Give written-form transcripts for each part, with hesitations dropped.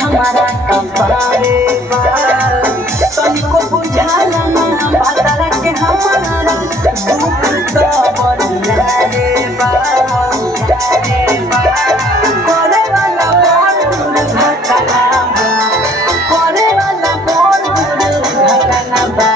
हमारा कपारे तनिको बुझाला ना बातरा के हमारा दुख तो बनिया रे बा करे वाला बोल दूर भटकना बा करे वाला बोल दूर भटकना बा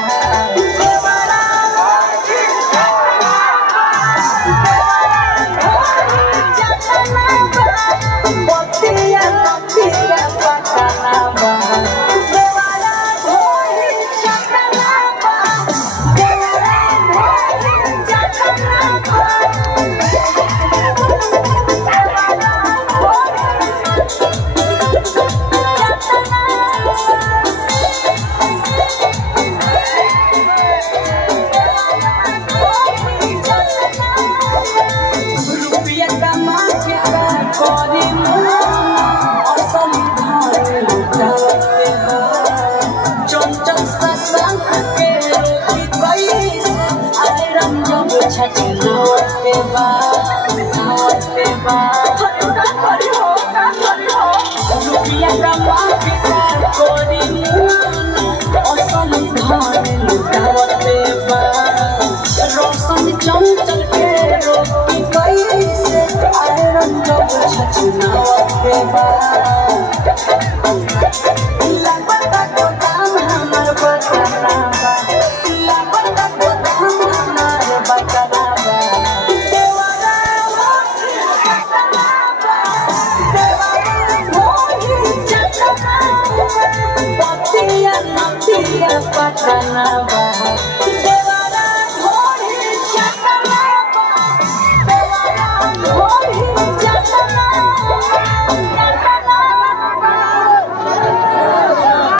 चंचल के रोकी कैसे आयरन जब छछनावते बा लापता को दाम हमर बचना बा लापता को दाम हमर बचना बा देवारा होई चचना पतिया नतिया पटना बा